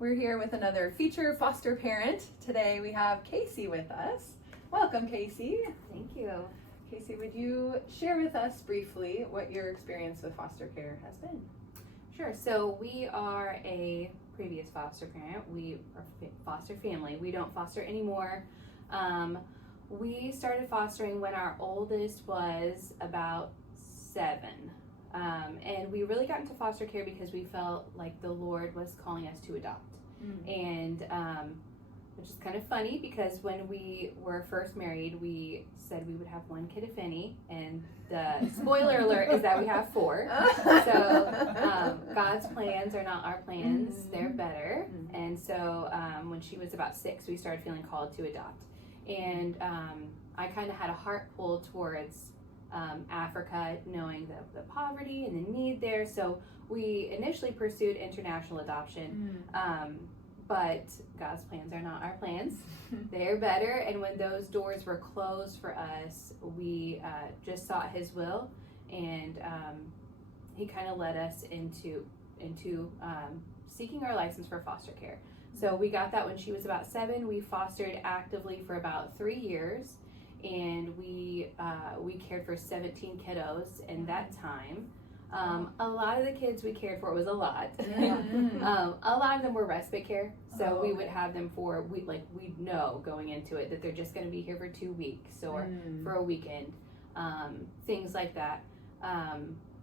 We're here with another feature foster parent. Today we have Casey with us. Welcome, Casey. Thank you. Casey, would you share with us briefly what your experience with foster care has been? Sure. So we are a previous foster parent. We are foster family. We don't foster anymore. We started fostering when our oldest was about 7. And we really got into foster care because we felt like the Lord was calling us to adopt. And which is kind of funny because when we were first married, we said we would have 1 kid if any, and the spoiler alert is that we have 4. So God's plans are not our plans, they're better. And so when she was about 6, we started feeling called to adopt. And I kind of had a heart pull towards Africa, knowing the poverty and the need there. So we initially pursued international adoption, but God's plans are not our plans. They're better. And when those doors were closed for us, we just sought His will, and He kind of led us into seeking our license for foster care. So we got that when she was about 7. We fostered actively for about 3 years. And we cared for 17 kiddos in that time. A lot of the kids we cared for, it was a lot. A lot of them were respite care, so we would have them for we'd know going into it that they're just going to be here for 2 weeks or for a weekend, things like that.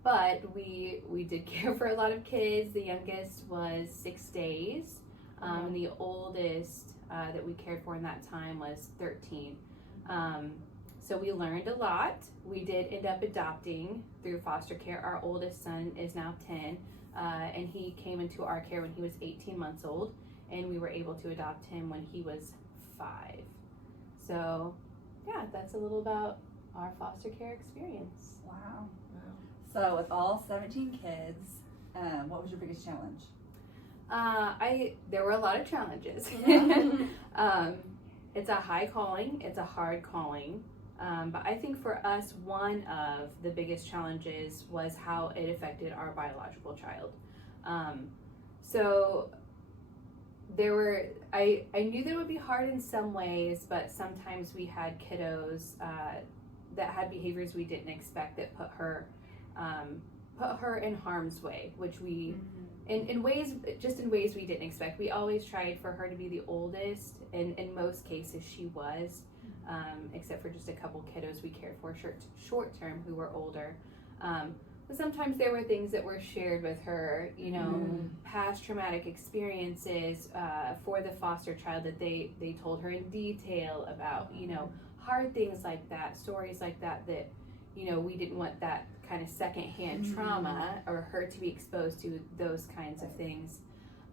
But we did care for a lot of kids. The youngest was 6 days, and the oldest that we cared for in that time was 13. So we learned a lot. We did end up adopting through foster care. Our oldest son is now 10, and he came into our care when he was 18 months old, and we were able to adopt him when he was 5. So yeah, that's a little about our foster care experience. Wow. So with all 17 kids, what was your biggest challenge? There were a lot of challenges. It's a high calling, it's a hard calling, but I think for us, one of the biggest challenges was how it affected our biological child. So there were, I knew that it would be hard in some ways, but sometimes we had kiddos that had behaviors we didn't expect that put her in harm's way, which we, in ways we didn't expect. We always tried for her to be the oldest, and in most cases she was, except for just a couple kiddos we cared for short term who were older. But sometimes there were things that were shared with her, past traumatic experiences for the foster child that they told her in detail about, hard things like that, stories like that, we didn't want that kind of secondhand trauma or her to be exposed to those kinds of things.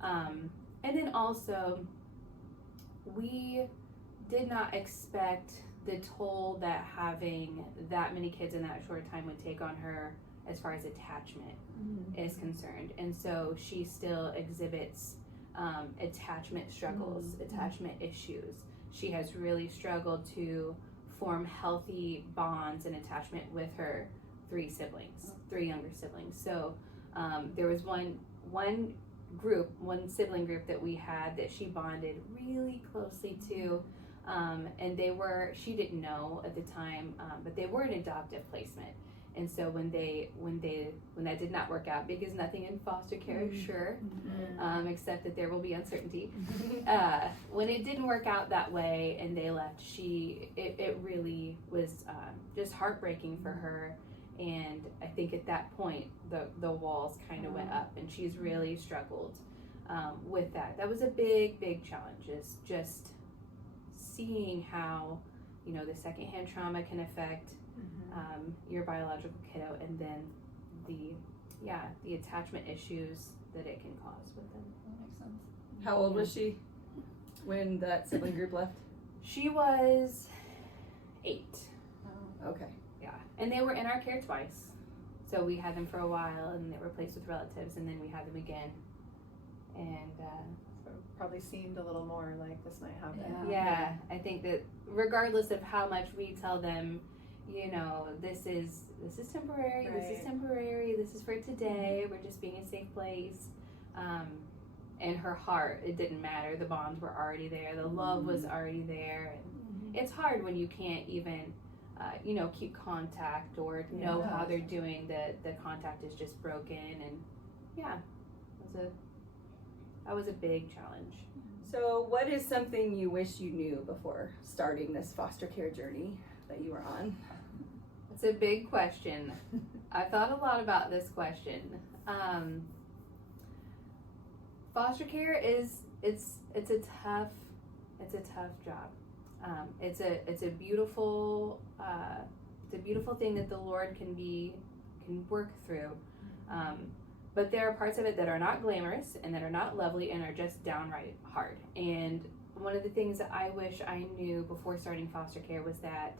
And then also, we did not expect the toll that having that many kids in that short time would take on her as far as attachment is concerned. And so she still exhibits attachment struggles, attachment issues. She has really struggled to form healthy bonds and attachment with her 3 younger siblings. So there was one sibling group that we had that she bonded really closely to, and she didn't know at the time, but they were an adoptive placement. And so when that did not work out, because nothing in foster care is sure, except that there will be uncertainty. When it didn't work out that way and they left, it really was just heartbreaking for her. And I think at that point the walls kind of went up, and she's really struggled with that. That was a big challenge, is just seeing how the secondhand trauma can affect your biological kiddo, and then the attachment issues that it can cause with them. That makes sense. How old was she when that sibling group left? She was 8. Oh, okay. Yeah, and they were in our care twice. So we had them for a while, and they were placed with relatives, and then we had them again. And probably seemed a little more like this might happen. Yeah, I think that regardless of how much we tell them, this is temporary, this is temporary, this is for today, we're just being a safe place. in her heart, it didn't matter. The bonds were already there. The love was already there. And it's hard when you can't even, keep contact or know how they're doing. The contact is just broken, and that was a big challenge. So, what is something you wish you knew before starting this foster care journey that you were on? It's a big question. I've thought a lot about this question. Foster care it's a tough job. It's a beautiful thing that the Lord can work through. But there are parts of it that are not glamorous and that are not lovely and are just downright hard. And one of the things that I wish I knew before starting foster care was that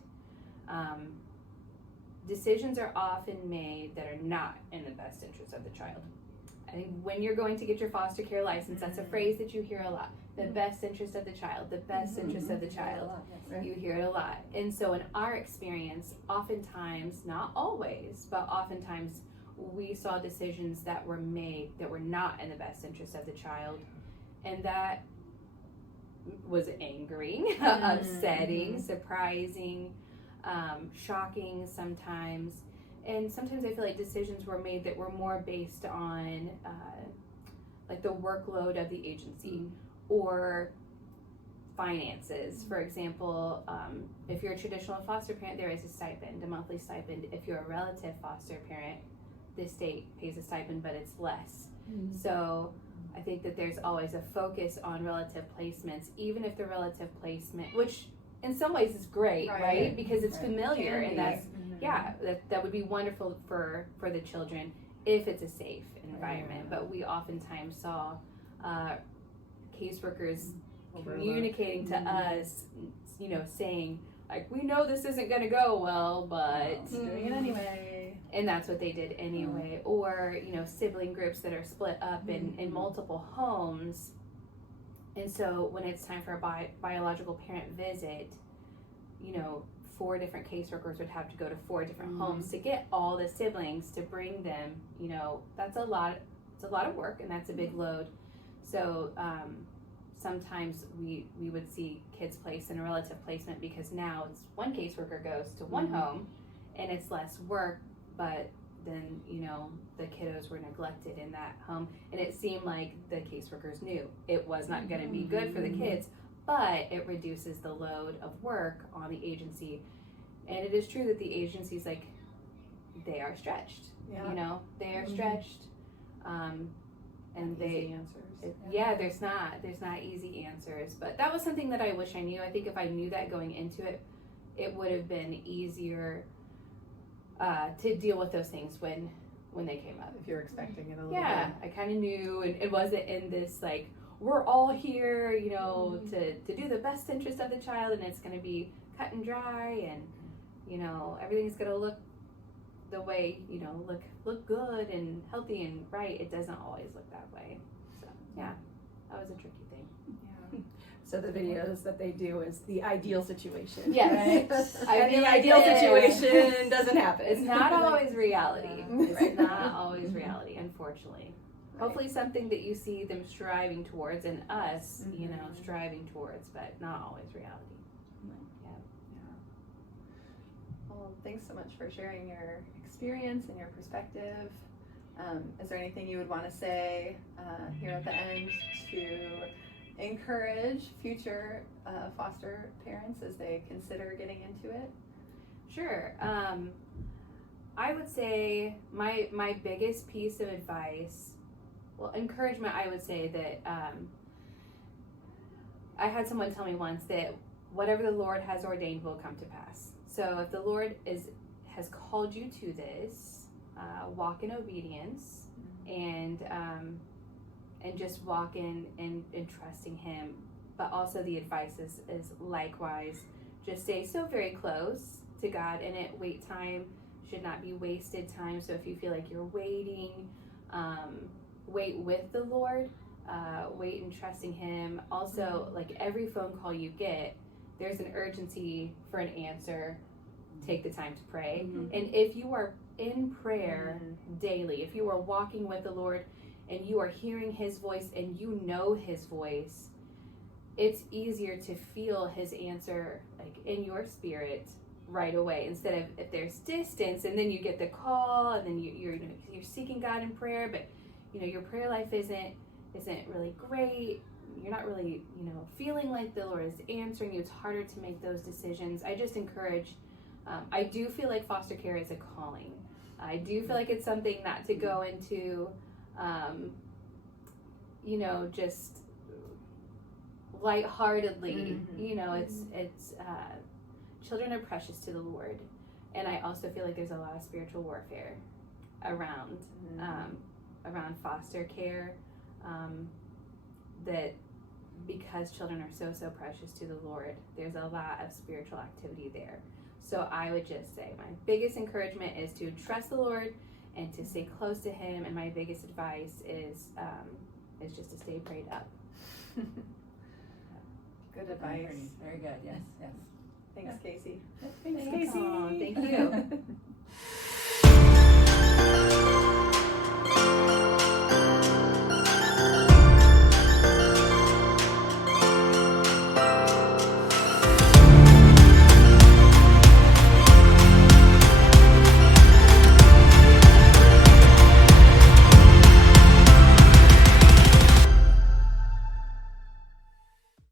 decisions are often made that are not in the best interest of the child. I think when you're going to get your foster care license, that's a phrase that you hear a lot. The best interest of the child, the best interest of the child. You hear it a lot. And so in our experience, oftentimes, not always, but oftentimes we saw decisions that were made that were not in the best interest of the child. And that was angering, upsetting, surprising, shocking sometimes. And sometimes I feel like decisions were made that were more based on like the workload of the agency or finances. For example, if you're a traditional foster parent, there is a stipend, a monthly stipend. If you're a relative foster parent, the state pays a stipend, but it's less. So I think that there's always a focus on relative placements, even if the relative placement, which in some ways is great, right? Because it's familiar, and that's that would be wonderful for the children if it's a safe environment. But we oftentimes saw caseworkers communicating to us, saying like, we know this isn't going to go well, but doing it anyway. And that's what they did anyway. Or sibling groups that are split up in multiple homes. And so when it's time for a biological parent visit, 4 different caseworkers would have to go to 4 different homes to get all the siblings to bring them. That's a lot. It's a lot of work, and that's a big load. So sometimes we would see kids placed in a relative placement because now it's one caseworker goes to one home, and it's less work. But then the kiddos were neglected in that home, and it seemed like the caseworkers knew it was not going to be good for the kids, but it reduces the load of work on the agency. And it is true that the agencies, like, they are stretched. They are stretched, and they answers. There's not easy answers. But that was something that I wish I knew. I think if I knew that going into it, it would have been easier to deal with those things when they came up. If you're expecting it a little bit. I kind of knew, and it wasn't in this like, we're all here, to do the best interest of the child, and it's going to be cut and dry, and everything's going to look the way, look good and healthy and right. It doesn't always look that way. So that was a tricky thing. So the videos that they do is the ideal situation. Yes. Right? And the ideal situation doesn't happen. It's not always reality. It's not always reality, unfortunately. Right. Hopefully something that you see them striving towards, and us, striving towards, but not always reality. Well, thanks so much for sharing your experience and your perspective. Is there anything you would want to say here at the end to encourage future foster parents as they consider getting into it? Sure. I would say my biggest piece of advice, encouragement, I would say that I had someone tell me once that whatever the Lord has ordained will come to pass. So if the Lord has called you to this, walk in obedience and just walk in trusting Him. But also the advice is likewise, just stay so very close to God, and wait time should not be wasted time. So if you feel like you're waiting, wait with the Lord, wait in trusting Him. Also, like every phone call you get, there's an urgency for an answer. Take the time to pray. And if you are in prayer daily, if you are walking with the Lord and you are hearing his voice and you know his voice, it's easier to feel his answer like in your spirit right away, instead of if there's distance and then you get the call and then you're seeking God in prayer, but your prayer life isn't really great. You're not really feeling like the Lord is answering you. It's harder to make those decisions. I just encourage. I do feel like foster care is a calling. I do feel like it's something not to go into, just lightheartedly. It's children are precious to the Lord, and I also feel like there's a lot of spiritual warfare around foster care. That because children are so precious to the Lord, there's a lot of spiritual activity there. So I would just say my biggest encouragement is to trust the Lord and to stay close to Him. And my biggest advice is just to stay prayed up. Good advice. Very good. Yes. Thanks, Casey. Thanks, Casey. Aw, thank you.